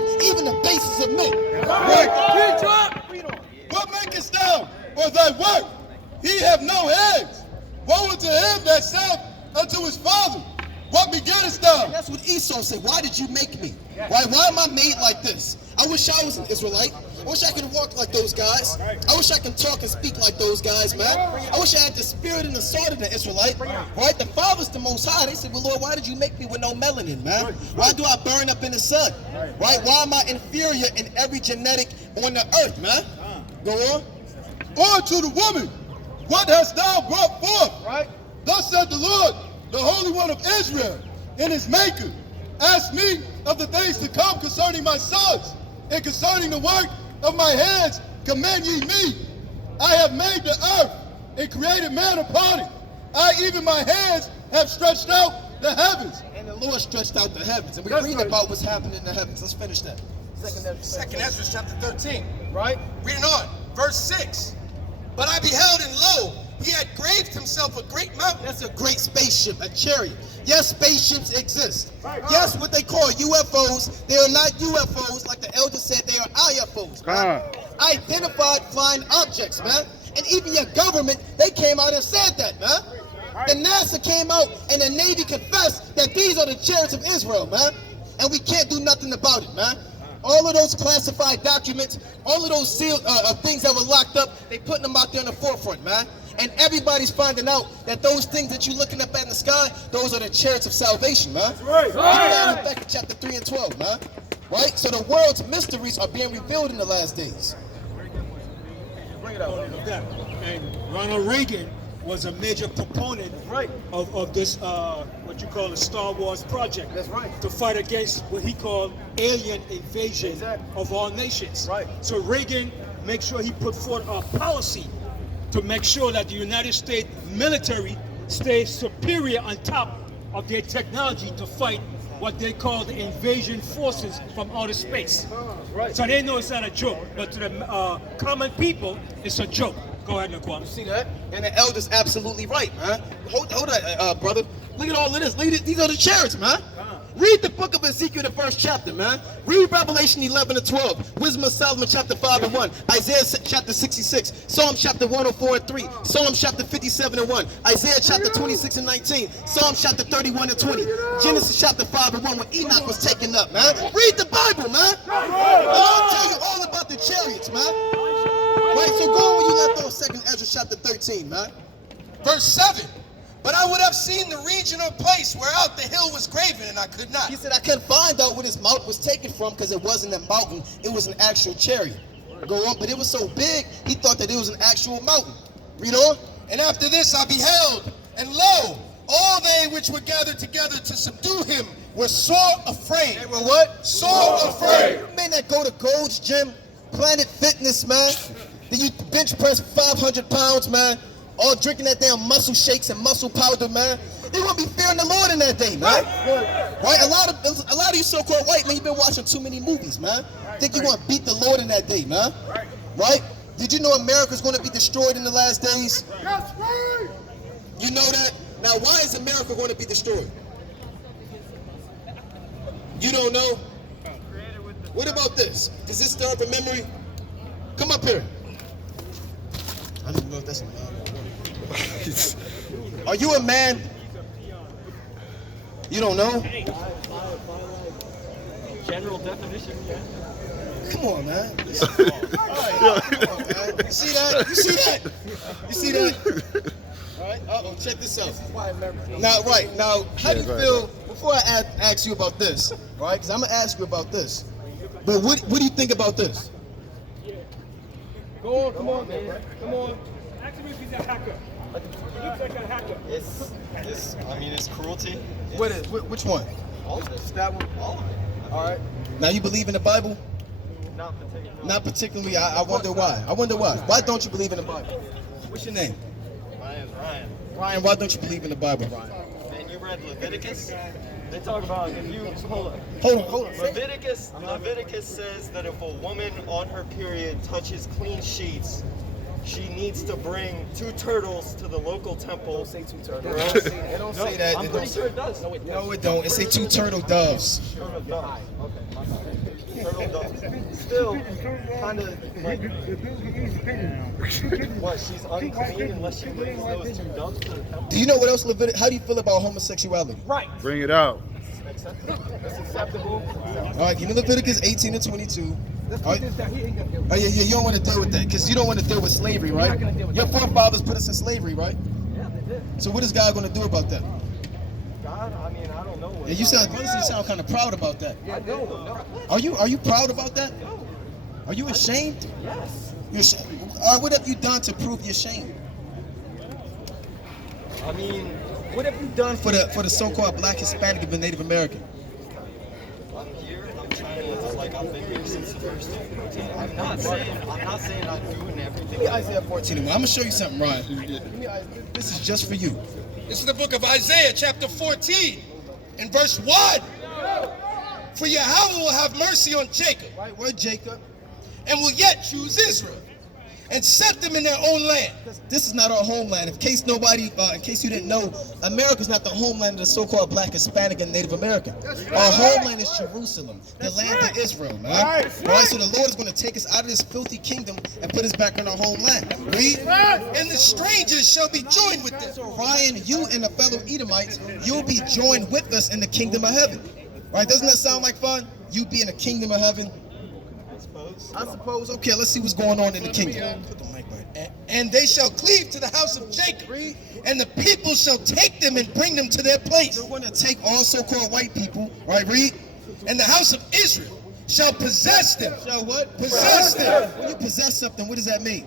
Lord, even the basis of men. What makest thou for thy work? He have no hands. Woe unto him that saith unto his father, what begettest thou? And that's what Esau said. Why did you make me? Why am I made like this? I wish I was an Israelite. I wish I could walk like those guys. I wish I could talk and speak like those guys, man. I wish I had the spirit and the sword of the Israelite. Right? The Father's the Most High. They said, well, Lord, why did you make me with no melanin, man? Why do I burn up in the sun? Right? Why am I inferior in every genetic on the earth, man? Go on. Or to the woman, what hast thou brought forth? Right? Thus said the Lord, the Holy One of Israel, and his Maker. Ask me of the things to come concerning my sons, and concerning the work of my hands, command ye me. I have made the earth, and created man upon it. I, even my hands, have stretched out the heavens. And the Lord stretched out the heavens. And we read about what's happening in the heavens. Let's finish that. Second Ezra chapter 13. Right? Reading on. Verse 6. But I beheld, and lo, he had graved himself a great mountain. That's a great spaceship, a chariot. Yes, spaceships exist. Yes, what they call UFOs, they are not UFOs. Like the elder said, they are IFOs. Man. Identified flying objects, man. And even your government, they came out and said that, man. And NASA came out and the Navy confessed that these are the chariots of Israel, man. And we can't do nothing about it, man. All of those classified documents, all of those sealed things that were locked up, they putting them out there in the forefront, man. And everybody's finding out that those things that you're looking up at in the sky, those are the chariots of salvation, man. Right. Back in chapter 3 and 12, man. Right? So the world's mysteries are being revealed in the last days. Bring it out. And Ronald Reagan was a major proponent of this, what you call the Star Wars project. That's right. To fight against what he called alien invasion of all nations. Right. So Reagan made sure he put forth a policy to make sure that the United States military stays superior on top of their technology to fight what they call the invasion forces from outer space. So they know it's not a joke, but to the common people, it's a joke. Go ahead, Naquan. See that? And the elder's absolutely right, man. Hold that, brother. Look at all of this. These are the chariots, man. Read the book of Ezekiel, the first chapter, man. Read Revelation 11 and 12. Wisdom of Solomon, chapter 5 and 1. Isaiah chapter 66. Psalm chapter 104 and 3. Psalm chapter 57 and 1. Isaiah chapter 26 and 19. Psalm chapter 31 and 20. Genesis chapter 5 and 1 when Enoch was taken up, man. Read the Bible, man. I'll tell you all about the chariots, man. Right, so go on where you left off, 2nd Ezra chapter 13, man. Verse 7. But I would have seen the region or place whereout the hill was graven, and I could not. He said, I couldn't find out where this mount was taken from because it wasn't a mountain, it was an actual chariot. Go on, but it was so big, he thought that it was an actual mountain. Read on. And after this I beheld, and lo, all they which were gathered together to subdue him were sore afraid. They were what? Sore afraid. You may not go to Gold's Gym, Planet Fitness, man. Then you bench press 500 pounds, man. All drinking that damn muscle shakes and muscle powder, man. They won't be fearing the Lord in that day, man. Right? A lot of you so-called white men, you've been watching too many movies, man. Think you want to beat the Lord in that day, man. Right? Did you know America's going to be destroyed in the last days? You know that? Now, why is America going to be destroyed? You don't know? What about this? Does this stir up a memory? Come up here. I don't even know if that's a man. Are you a man? You don't know? General definition, yeah. Come on, man. All right, come on, man. You see that? You see that? You see that? All right. Uh-oh. Check this out. Now, how do you feel? Before I ask you about this, right? Because I'm gonna ask you about this. But what do you think about this? Go on, come on, man. Come on. Ask him if he's a hacker. He looks like a hacker. It's cruelty. What is? Which one? All of this. That one. All of it. All right. Now you believe in the Bible? Not particularly. Not particularly. I wonder why. Why don't you believe in the Bible? What's your name? My name's Ryan. Ryan, why don't you believe in the Bible? And you read Leviticus? They talk about if you hold on. Leviticus says that if a woman on her period touches clean sheets, she needs to bring 2 turtles to the local temple. Don't say 2 turtles. It don't say that. I'm pretty sure it does. No, it don't. It say 2 turtle doves. Turtle doves. Okay, my bad. still kind of like, what, she's unclean unless she brings those 2 doves to the temple? Do you know what else Leviticus? How do you feel about homosexuality? Right. Bring it out. That's acceptable. All right, give me Leviticus 18 and 22. All right. Oh, yeah, you don't want to deal with that because you don't want to deal with slavery, right? Your forefathers put us in slavery, right? Yeah, they did. So what is God going to do about that? God, I mean, I don't know. What And you sound kind of proud about that. I know. Are you proud about that? Are you ashamed? Yes. You're ashamed. All right, what have you done to prove you're ashamed? I mean, What have you done for the so-called Black, Hispanic, and Native American? I'm here and I'm trying to live like I've been here since the first day. I'm not saying I'm doing everything. Give me Isaiah 14. I'm going to show you something, Ryan. This is just for you. This is the book of Isaiah, chapter 14, and verse 1. For Yahweh will have mercy on Jacob, Right, word Jacob. and will yet choose Israel, and set them in their own land. This is not our homeland. In case you didn't know, America's not the homeland of the so-called Black, Hispanic, and Native American. Our homeland is Jerusalem, the land of Israel, man. All right, so the Lord is going to take us out of this filthy kingdom and put us back in our homeland. Read. And the strangers shall be joined with them. So Ryan, you and the fellow Edomites, you'll be joined with us in the kingdom of heaven. Right? Doesn't that sound like fun? You be in the kingdom of heaven. I suppose. Okay, let's see what's going on in the kingdom. Put the mic back. And they shall cleave to the house of Jacob, and the people shall take them and bring them to their place. They're going to take all so-called white people, right? Read. And the house of Israel shall possess them. Shall what? Possess them. When you possess something, what does that mean?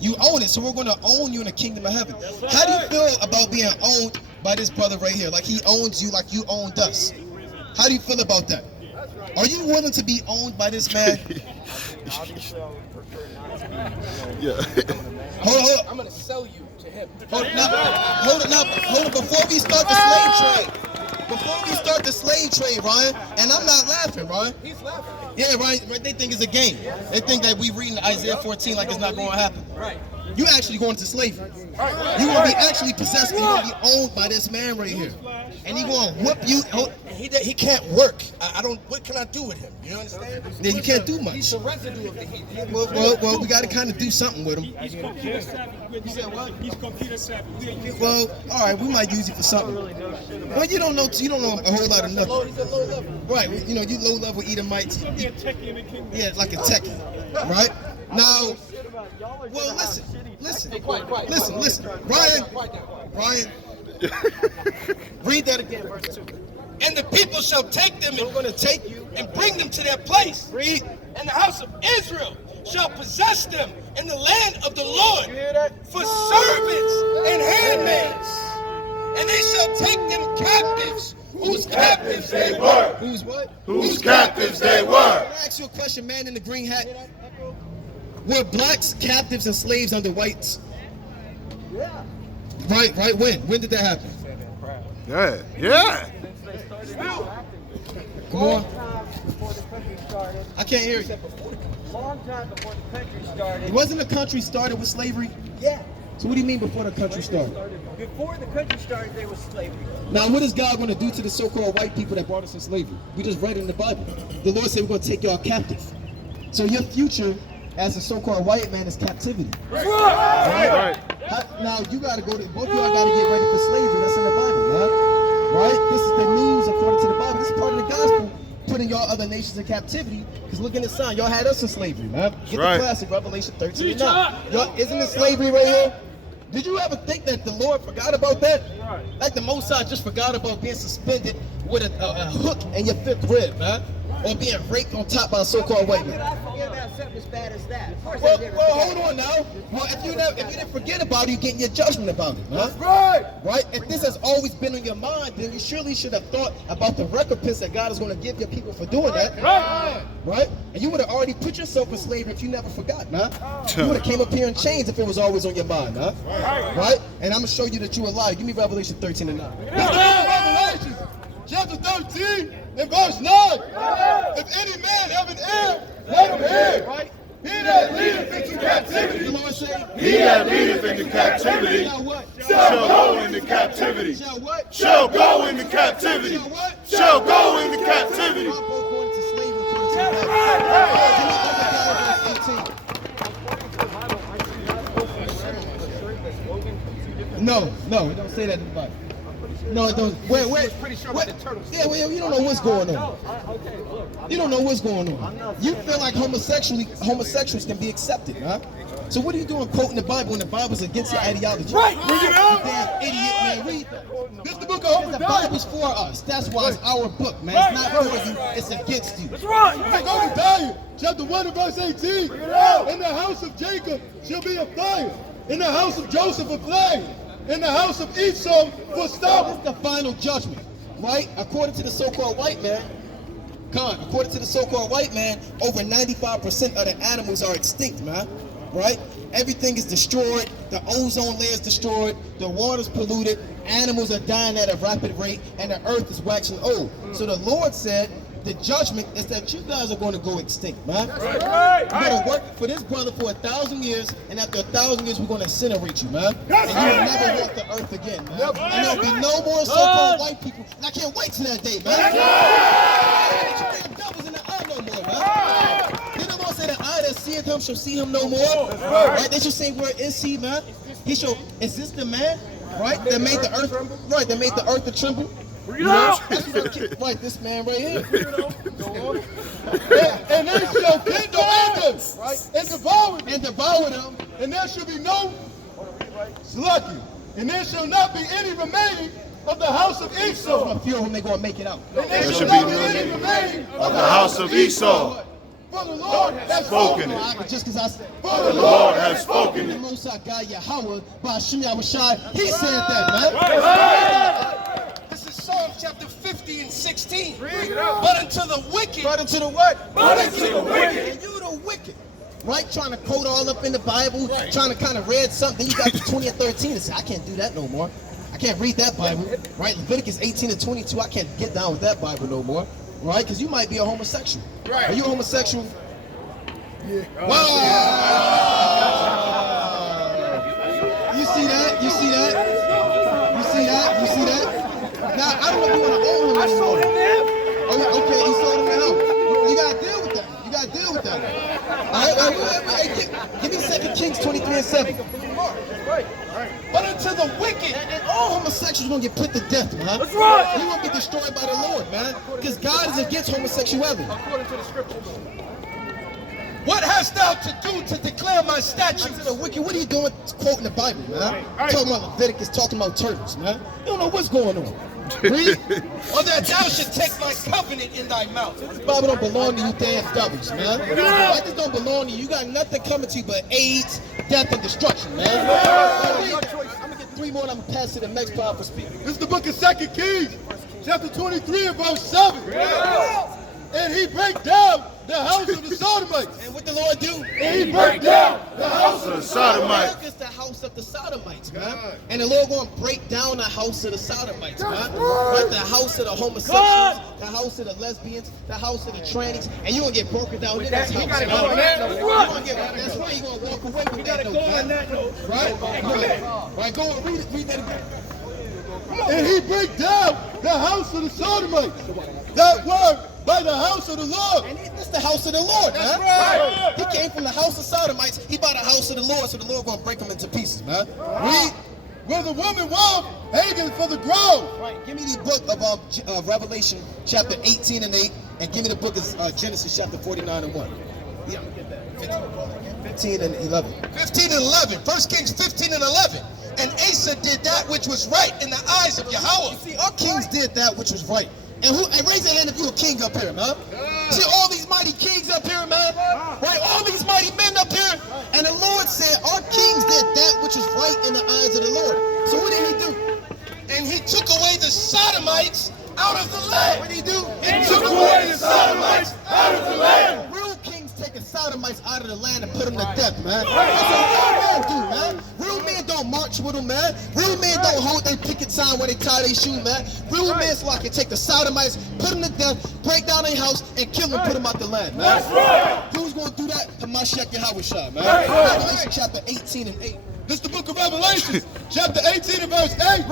You own it, so we're going to own you in the kingdom of heaven. How do you feel about being owned by this brother right here? Like he owns you, like you owned us. How do you feel about that? Are you willing to be owned by this man? Obviously, I would prefer not to be. Yeah. Hold I'm going to sell you to him. on. Hold on. Before we start the slave trade. Before we start the slave trade, Ryan, and I'm not laughing, Ryan. He's laughing. Yeah, right. They think it's a game. They think that we reading Isaiah 14 like it's not going to happen. Right. You actually going to slavery. You going to be actually possessed and you're going to be owned by this man right here. And he going to whoop you. He can't work. I don't. What can I do with him? You understand? Yeah, you can't do much. He's the residue of the heat. Well, we got to kind of do something with him. He's computer savvy. You said what? He's computer savvy. Well, all right, we might use it for something. Well, you don't know a whole lot of nothing. He's a low level. Right, you know, you low-level Edomites. Be a techie in the kingdom. Yeah, like a techie, right? Now, well, listen. Ryan, read that again, verse 2. And the people shall take them We're and going to take you. and bring them to their place. Read. And the house of Israel shall possess them in the land of the Lord for servants and handmaids. And they shall take them captives, whose captives they were. Who's what? Whose captives they were. Can I ask you a question, man in the green hat? Were blacks captives and slaves under whites? Yeah. Right, when? When did that happen? Yeah. Come on. Before the country started. I can't hear you. Long time before the country started. It wasn't the country started with slavery? Yeah. So what do you mean before the country started? Before the country started, there was slavery. Now, what is God going to do to the so-called white people that brought us in slavery? We just read it in the Bible. The Lord said we're going to take y'all captive. So your future as a so-called white man is captivity. Right. Now, you got to go to, both of y'all got to get ready for slavery. That's in the Bible, man. Right? This is the news according to the Bible. This is part of the gospel, putting y'all other nations in captivity. Because look in the sign, y'all had us in slavery, man. Get Right. the classic, Revelation 13 and 9. Y'all, isn't it slavery right here? Did you ever think that the Lord forgot about that? Like the Most High just forgot about being suspended with a hook in your fifth rib, man? Or being raped on top by a so-called white man? I forget about something as bad as that? Of course Well, hold on now. Well, if you didn't forget about it, you're getting your judgment about it, man. Right? If this has always been on your mind, then you surely should have thought about the recompense that God is going to give your people for doing that. Right? And you would have already put yourself in slavery if you never forgot, man. You would have came up here in chains if it was always on your mind, man. Right? And I'm going to show you that you a liar. Give me Revelation 13 and 9. Revelation chapter 13 and verse 9. If any man have an ear, let him hear. Right? He that leadeth into captivity, The Lord say, He that leadeth into captivity shall what? shall go into captivity. Shall what? Shall go into captivity. Shall what? Shall go into captivity. Y'all both going into slavery according to the Bible. No, it don't say that in the Bible. No, it don't. Wait. Pretty sure about the turtles. Yeah, well, you don't know what's going on. You don't know what's going on. You feel like homosexuals can be accepted, huh? So what are you doing quoting the Bible when the Bible's against your ideology? Right, bring it up. You damn idiot, man. Read that. This is the book of The Obadiah. Bible's for us. That's why it's our book, man. It's not for you. It's against you. Book of Obadiah, chapter 1 and verse 18. In the house of Jacob shall be a fire. In the house of Joseph a flame. In the house of Esau for stubble. This is the final judgment, right? According to the so-called white man, according to the so-called white man, over 95% of the animals are extinct, man. Right? Everything is destroyed. The ozone layer is destroyed. The water's polluted. Animals are dying at a rapid rate, and the earth is waxing old. So the Lord said, the judgment is that you guys are going to go extinct, man. You're going to work for this brother for 1,000 years, and after 1,000 years, we're going to incinerate you, man. And you'll never walk the earth again, man. And there'll be no more so-called white people. And I can't wait till that day, man. You damn devils in the eye no more, man. Didn't the Lord say the eye that seeth him shall see him no more? Right? They should say, where is he, man? He shall, is this the man, right, that made the earth, right, that made the earth to tremble? You know? Right, this man right here. And they shall kindle in them, right? And devour them. And there shall be no slacking. And there shall not be any remaining of the house of Esau. A few of them they gonna make it out. And there There shall should not be be no any name remaining of the house of Esau. For the Lord has Spoken spoken it. it. Just because I said, For the The Lord Lord has spoken the it. Most High God Yahweh, Ba'ashim Yahushai, he said that, man. This is Psalm chapter 50 and 16. But unto the wicked, Right into the what? but unto the wicked. And you the wicked. Right? Trying to quote all up in the Bible, trying to kind of read something. You got to 20 and 13 and say, I can't do that no more. I can't read that Bible. Right? Leviticus 18 and 22, I can't get down with that Bible no more. Right? Because you might be a homosexual. Are you a homosexual? Yeah. Wow! You see that? You see that? You see that? You see that? Now, I don't know if you want to own him anymore. Oh, okay, he sold him the house. You gotta deal with that. You gotta deal with that. All right, wait, give me 2 Kings 23 and 7. But unto the wicked. And all homosexuals gonna get put to death, man. That's right. You won't be destroyed by the Lord, man. Because God is against homosexuality. According to the scriptures. What hast thou to do to declare my statutes? To the wicked, what are you doing quoting the Bible, man? Talking about Leviticus, talking about turtles, man. You don't know what's going on. Read. Or that thou should take my covenant in thy mouth. This Bible don't belong to you damn devils, man. Right? This don't belong to you. You got nothing coming to you but AIDS, death, and destruction, man. I'm gonna get 3 more and I'm gonna pass to the next powerful speaker. This is the book of 2 Kings, chapter 23 and verse 7. And he break down the house of the Sodomites. And what the Lord do? And he break down the house of the Sodomites. It's the house of the Sodomites, man. And the Lord gonna break down the house of the Sodomites, man. Right? The house of the homosexuals, the house of the lesbians, the house of the trannies, and you gonna get broken down in this house, man. That's right. You gonna walk away with that note, man. Right? Right. Go and read it. Read that again. And he break down the house of the Sodomites that were by the house of the Lord. And this is the house of the Lord, man. Right. He came from the house of Sodomites. He bought the house of the Lord, so the Lord gonna break them into pieces, man. Read. Where the woman was hanging for the ground. Right. Give me the book of Revelation chapter 18 and 8, and give me the book of Genesis chapter 49 and 1. Yeah, I'm gonna get that. 15 and 11. 15 and 11. 1 Kings 15 and 11. And Asa did that which was right in the eyes of Yahweh. See, our kings did that which was right. And raise your hand if you're a king up here, man. See all these mighty kings up here, man. Right, all these mighty men up here. And the Lord said, our kings did that which was right in the eyes of the Lord. So what did he do? And he took away the Sodomites out of the land. What did he do? He took away the Sodomites out of the land. Real kings taking Sodomites out of the land and put them to death, man. That's what real men do, man. Real men don't march with them, man. Real men don't hold their picket sign when they tie their shoe, man. Real men so I can take the Sodomites, put them to death, break down their house, and kill them, put them out the land, man. That's right. Who's gonna do that? Hamashiach Yahushua, man. Revelation chapter 18 and 8. This is the book of Revelation, chapter 18 and verse 8.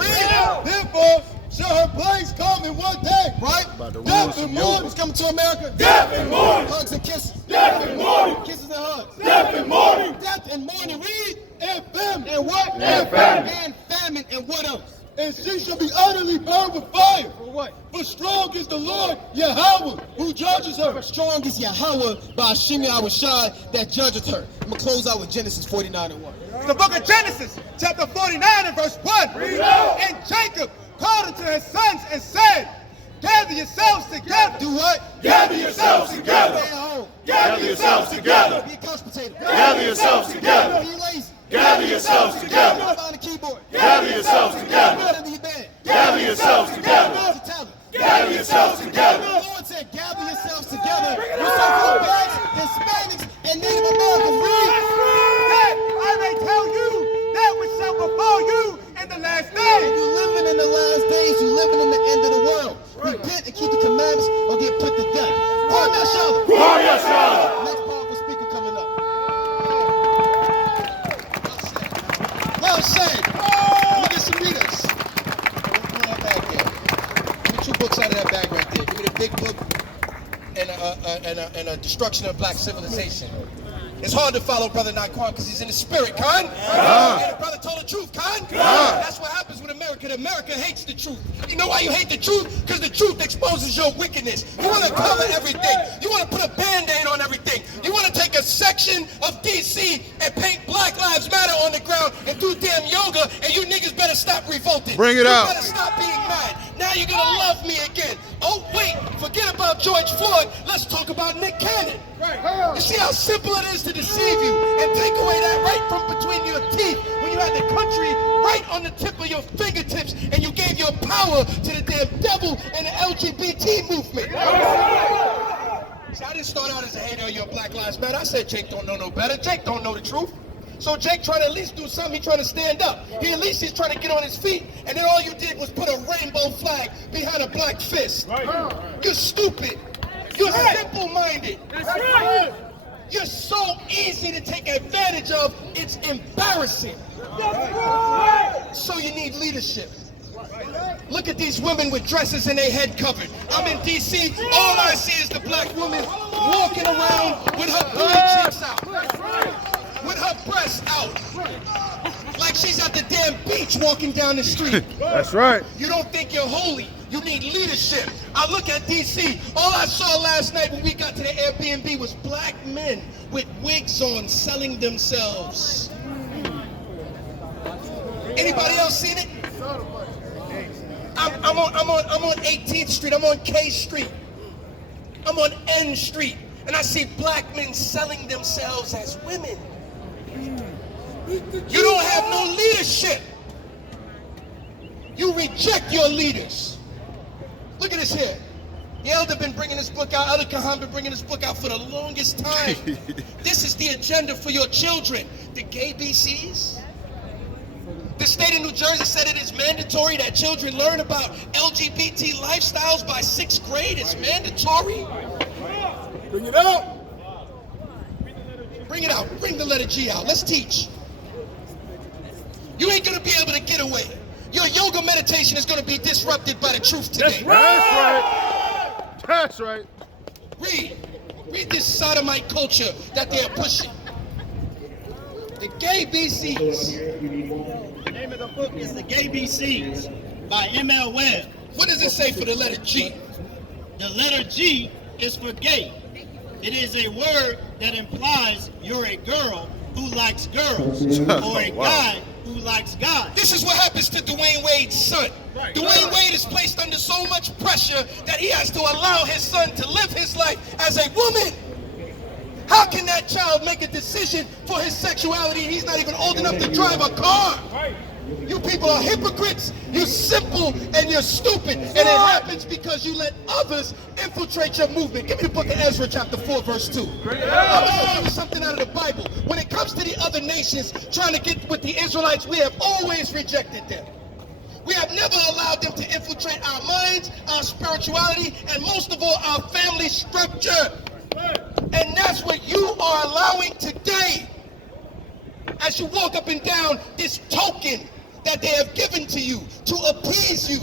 Therefore shall her plagues come in one day. Right? Death and mourning. Who's coming to America? Death and mourning. Hugs and kisses. Death and mourning. Kisses and hugs. Death and mourning. Death and mourning. Read. And famine. And what? And famine. And famine. famine, and what else? And she shall be utterly burned with fire. For what? For strong is the Lord Yahweh who judges her. For strong is Yahweh by Hashem Yahushai that judgeth her. I'm going to close out with Genesis 49:1. The book of Genesis, chapter 49 and verse 1. And Jacob called unto his sons and said, gather yourselves together. Do what? Gather yourselves together. Stay at home. Gather yourselves together. Be a couch potato. Gather yourselves together. Be lazy. Gather yourselves together. Behind the keyboard. Gather yourselves together. Get under your bed. Gather yourselves together. Where's the talent? Gather yourselves together. The Lord said, gather yourselves together. You so-called blacks, Hispanics, and Native Americans. Read. I may tell you that which shall befall you in the last If days. you living in the last days, you living in the end of the world. Repent and keep the commandments or get put to death. Kwame Ashala. Kwame Ashala. Next powerful speaker coming up. Well said. Let me get some readers. Pull that bag there. Give me 2 books out of that bag right there. Give me the big book and a Destruction of Black Civilization. It's hard to follow Brother Naquan because he's in the spirit, Khan. And the brother told the truth, Khan. That's what happens with America. America hates the truth. You know why you hate the truth? Because the truth exposes your wickedness. You want to cover everything. You want to put a Band-Aid on everything. You want to take a section of D.C. and paint Black Lives Matter on the ground and do damn yoga, and you niggas better stop revolting. Bring it out. You better stop being mad. Now you're going to love me again. Oh, wait. Forget about George Floyd. Let's talk about Nick Cannon. You see how simple it is to deceive you and take away that right from between your teeth when you had the country right on the tip of your fingertips and you gave your power to the damn devil and the LGBT movement. See, I didn't start out as a hater of your Black Lives Matter. I said Jake don't know no better. Jake don't know the truth. So Jake trying to at least do something. He trying to stand up. He at least he's trying to get on his feet. And then all you did was put a rainbow flag behind a black fist. You're stupid. You're simple-minded. That's right. You're so easy to take advantage of. It's embarrassing. So you need leadership. Look at these women with dresses and their head covered. I'm in D.C. All I see is the black woman walking around with her booty cheeks out, with her breasts out, like she's at the damn beach walking down the street. That's right. You don't think you're holy. You need leadership. I look at D.C. All I saw last night when we got to the Airbnb was black men with wigs on selling themselves. Anybody else seen it? I'm on 18th Street. I'm on K Street. I'm on N Street. And I see black men selling themselves as women. You don't have no leadership. You reject your leaders. Look at this here. The elder been bringing this book out. Elder Kahan been bringing this book out for the longest time. This is the agenda for your children. The gay BCs. The state of New Jersey said it is mandatory that children learn about LGBT lifestyles by 6th grade. It's mandatory. Bring it out. Bring it out. Bring the letter G out. Let's teach. You ain't going to be able to get away. Your yoga meditation is going to be disrupted by the truth today. That's right. That's right. Read this sodomite culture that they're pushing. The gay BCs. The name of the book is The Gay BCs by M.L. Webb. What does it say for the letter G? The letter G is for gay. It is a word that implies you're a girl who likes girls or a guy who likes guys. This is what happens to Dwayne Wade's son. Dwayne Wade is placed under so much pressure that he has to allow his son to live his life as a woman. How can that child make a decision for his sexuality and he's not even old enough to drive a car? You people are hypocrites. You're simple and you're stupid. And it happens because you let others infiltrate your movement. Give me the book of Ezra chapter 4 verse 2. I'm going to show you something out of the Bible. When it comes to the other nations trying to get with the Israelites, we have always rejected them. We have never allowed them to infiltrate our minds, our spirituality, and most of all, our family structure. And that's what you are allowing today. As you walk up and down this token that they have given to you to appease you,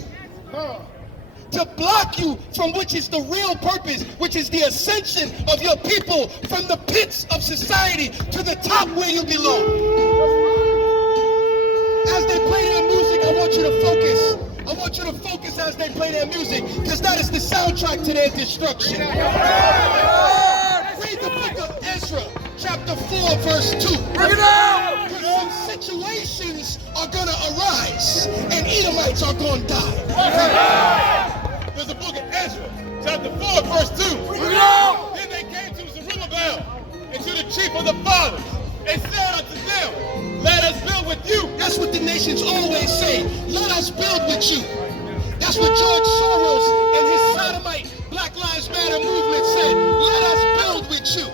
to block you from which is the real purpose, which is the ascension of your people from the pits of society to the top where you belong. As they play their music want you to focus as they play their music, because that is the soundtrack to their destruction. Read the book of Ezra, chapter 4, verse 2. Bring it out! Because some situations are going to arise, and Edomites are going to die. There's the book of Ezra, chapter 4, verse 2. Then they came to Zerubbabel and to the chief of the fathers and said unto them, let us build with you. That's what the nations always say. Let us build with you. That's what George Soros and his sodomite Black Lives Matter movement said. Let us build with you.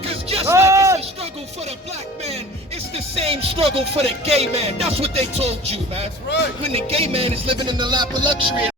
Because just like it's a struggle for the black man, it's the same struggle for the gay man. That's what they told you. That's right. When the gay man is living in the lap of luxury.